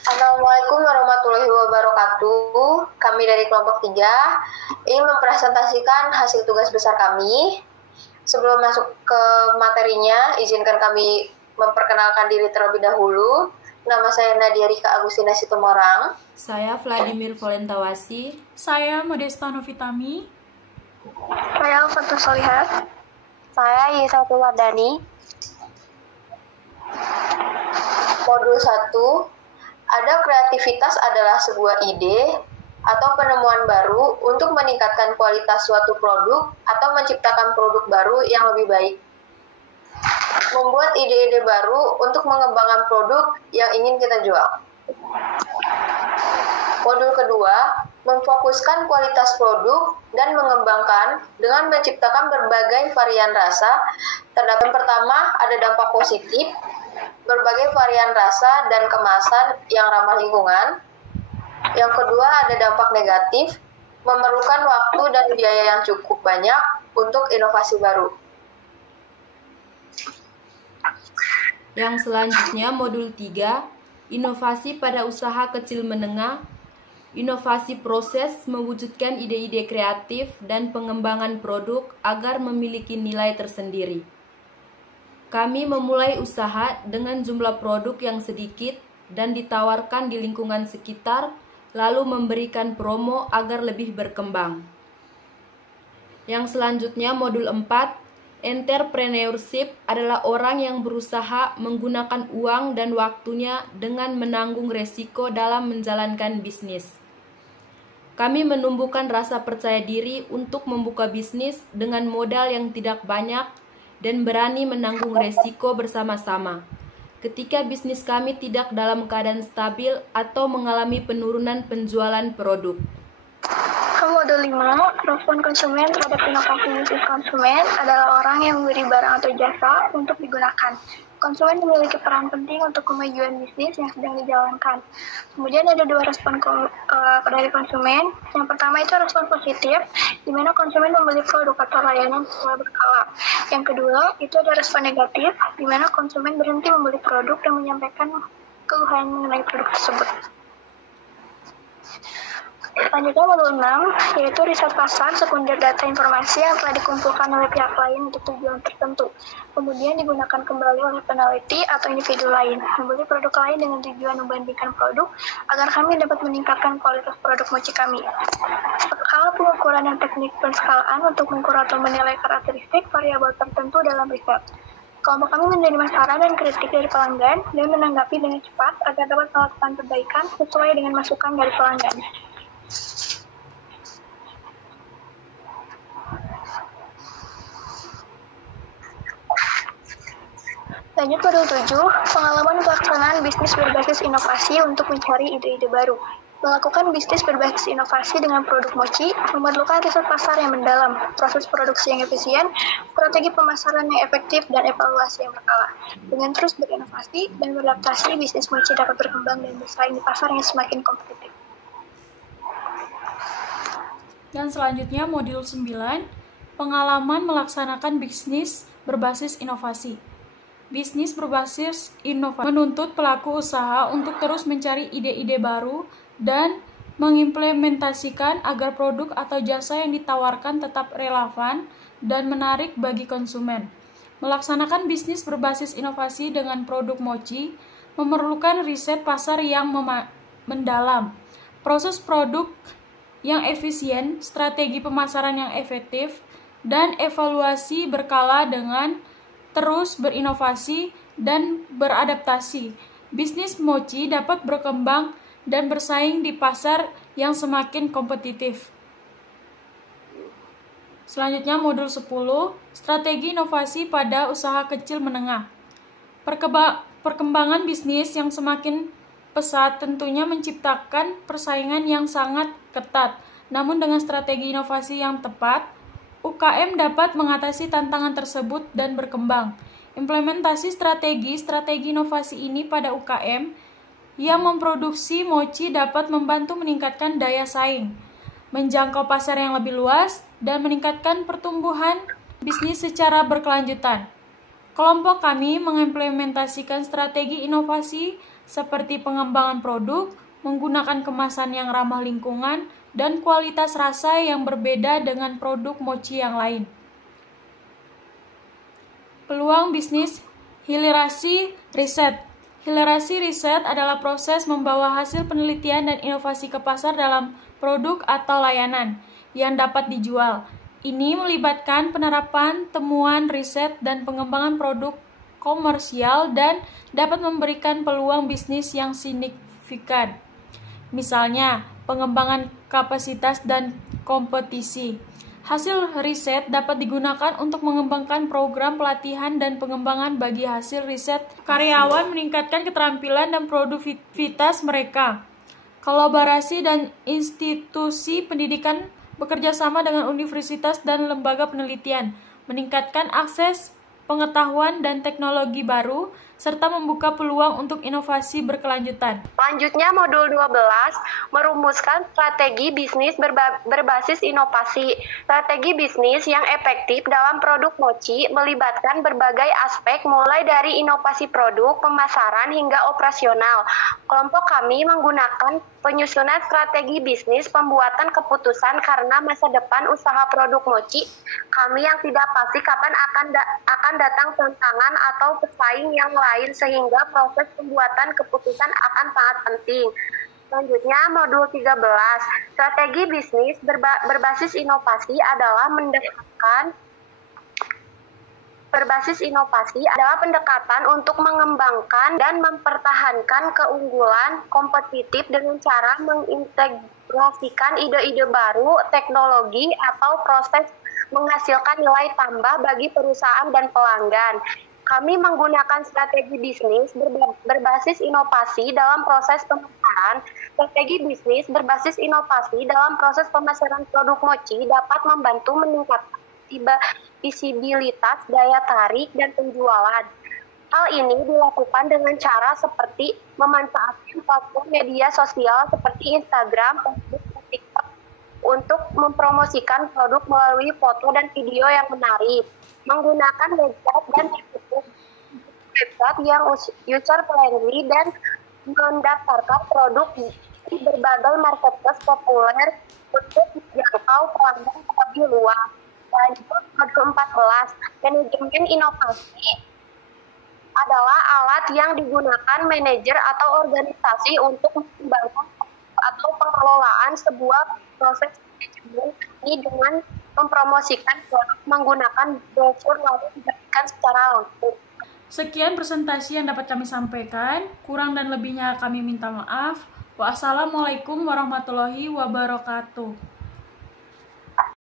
Assalamualaikum warahmatullahi wabarakatuh. Kami dari kelompok 3 ingin mempresentasikan hasil tugas besar kami. Sebelum masuk ke materinya, izinkan kami memperkenalkan diri terlebih dahulu. Nama saya Nadia Rika Agustina Situmorang. Saya Vladimir Volentawasi. Saya Modesta Novitami. Saya Alfatus Solihat. Saya Yisatul Wardani. Modul 1, ada kreativitas adalah sebuah ide atau penemuan baru untuk meningkatkan kualitas suatu produk atau menciptakan produk baru yang lebih baik. Membuat ide-ide baru untuk mengembangkan produk yang ingin kita jual. Modul kedua, memfokuskan kualitas produk dan mengembangkan dengan menciptakan berbagai varian rasa. Terdapat pertama, ada dampak positif, berbagai varian rasa dan kemasan yang ramah lingkungan. Yang kedua, ada dampak negatif, memerlukan waktu dan biaya yang cukup banyak untuk inovasi baru. Yang selanjutnya modul 3, inovasi pada usaha kecil menengah. Inovasi proses mewujudkan ide-ide kreatif dan pengembangan produk agar memiliki nilai tersendiri. Kami memulai usaha dengan jumlah produk yang sedikit dan ditawarkan di lingkungan sekitar, lalu memberikan promo agar lebih berkembang. Yang selanjutnya modul 4, entrepreneurship adalah orang yang berusaha menggunakan uang dan waktunya dengan menanggung resiko dalam menjalankan bisnis. Kami menumbuhkan rasa percaya diri untuk membuka bisnis dengan modal yang tidak banyak dan berani menanggung resiko bersama-sama. Ketika bisnis kami tidak dalam keadaan stabil atau mengalami penurunan penjualan produk. Modul 5, respon konsumen terhadap inovasi bisnis konsumen adalah orang yang memberi barang atau jasa untuk digunakan. Konsumen memiliki peran penting untuk kemajuan bisnis yang sedang dijalankan. Kemudian ada dua respon dari konsumen. Yang pertama itu respon positif, di mana konsumen membeli produk atau layanan secara berkala. Yang kedua itu ada respon negatif, di mana konsumen berhenti membeli produk dan menyampaikan keluhan mengenai produk tersebut. Selanjutnya modul 6, yaitu riset pasar sekunder data informasi yang telah dikumpulkan oleh pihak lain untuk tujuan tertentu. Kemudian digunakan kembali oleh peneliti atau individu lain, membeli produk lain dengan tujuan membandingkan produk agar kami dapat meningkatkan kualitas produk mochi kami. Skala pengukuran dan teknik penskalaan untuk mengukur atau menilai karakteristik variabel tertentu dalam riset. Kelompok kami menerima saran dan kritik dari pelanggan dan menanggapi dengan cepat agar dapat melakukan perbaikan sesuai dengan masukan dari pelanggan. Lanjut modul 7, pengalaman pelaksanaan bisnis berbasis inovasi untuk mencari ide-ide baru. Melakukan bisnis berbasis inovasi dengan produk mochi memerlukan riset pasar yang mendalam, proses produksi yang efisien, strategi pemasaran yang efektif, dan evaluasi yang berkala. Dengan terus berinovasi dan beradaptasi, bisnis mochi dapat berkembang dan bersaing di pasar yang semakin kompetitif. Dan selanjutnya modul 9, pengalaman melaksanakan bisnis berbasis inovasi. Bisnis berbasis inovasi menuntut pelaku usaha untuk terus mencari ide-ide baru dan mengimplementasikan agar produk atau jasa yang ditawarkan tetap relevan dan menarik bagi konsumen. Melaksanakan bisnis berbasis inovasi dengan produk mochi memerlukan riset pasar yang mendalam, proses produk yang efisien, strategi pemasaran yang efektif, dan evaluasi berkala dengan terus berinovasi dan beradaptasi. Bisnis mochi dapat berkembang dan bersaing di pasar yang semakin kompetitif. Selanjutnya modul 10, strategi inovasi pada usaha kecil menengah. Perkembangan bisnis yang semakin pesat tentunya menciptakan persaingan yang sangat ketat. Namun dengan strategi inovasi yang tepat, UKM dapat mengatasi tantangan tersebut dan berkembang. Implementasi strategi inovasi ini pada UKM yang memproduksi mochi dapat membantu meningkatkan daya saing, menjangkau pasar yang lebih luas, dan meningkatkan pertumbuhan bisnis secara berkelanjutan. Kelompok kami mengimplementasikan strategi inovasi seperti pengembangan produk, menggunakan kemasan yang ramah lingkungan, dan kualitas rasa yang berbeda dengan produk mochi yang lain. Peluang bisnis hilerasi riset. Hilerasi riset adalah proses membawa hasil penelitian dan inovasi ke pasar dalam produk atau layanan yang dapat dijual. Ini melibatkan penerapan temuan riset dan pengembangan produk komersial dan dapat memberikan peluang bisnis yang signifikan. Misalnya, pengembangan kapasitas dan kompetisi. Hasil riset dapat digunakan untuk mengembangkan program pelatihan dan pengembangan bagi hasil riset karyawan, meningkatkan keterampilan dan produktivitas mereka. Kolaborasi dan institusi pendidikan bekerja sama dengan universitas dan lembaga penelitian, meningkatkan akses pengetahuan dan teknologi baru, serta membuka peluang untuk inovasi berkelanjutan. Selanjutnya, modul 12 merumuskan strategi bisnis berbasis inovasi. Strategi bisnis yang efektif dalam produk mochi melibatkan berbagai aspek mulai dari inovasi produk, pemasaran, hingga operasional. Kelompok kami menggunakan penyusunan strategi bisnis pembuatan keputusan karena masa depan usaha produk mochi kami yang tidak pasti kapan akan datang tantangan atau pesaing yang lain, sehingga proses pembuatan keputusan akan sangat penting. Selanjutnya, modul 13, strategi bisnis berbasis inovasi adalah pendekatan untuk mengembangkan dan mempertahankan keunggulan kompetitif dengan cara mengintegrasikan ide-ide baru, teknologi, atau proses menghasilkan nilai tambah bagi perusahaan dan pelanggan. Kami menggunakan strategi bisnis berbasis inovasi dalam proses pemasaran. Strategi bisnis berbasis inovasi dalam proses pemasaran produk mochi dapat membantu meningkatkan visibilitas, daya tarik, dan penjualan. Hal ini dilakukan dengan cara seperti memanfaatkan platform media sosial seperti Instagram, Facebook, dan TikTok untuk mempromosikan produk melalui foto dan video yang menarik, menggunakan website dan website yang user-friendly, dan mendaftarkan produk di berbagai marketplace populer untuk menjangkau pelanggan lebih luas. Lanjut, modul 14, manajemen inovasi adalah alat yang digunakan manajer atau organisasi untuk mengembangkan atau pengelolaan sebuah proses manajemen ini dengan mempromosikan produk menggunakan brosur lalu dibagikan secara langsung. Sekian presentasi yang dapat kami sampaikan. Kurang dan lebihnya kami minta maaf. Wassalamualaikum warahmatullahi wabarakatuh.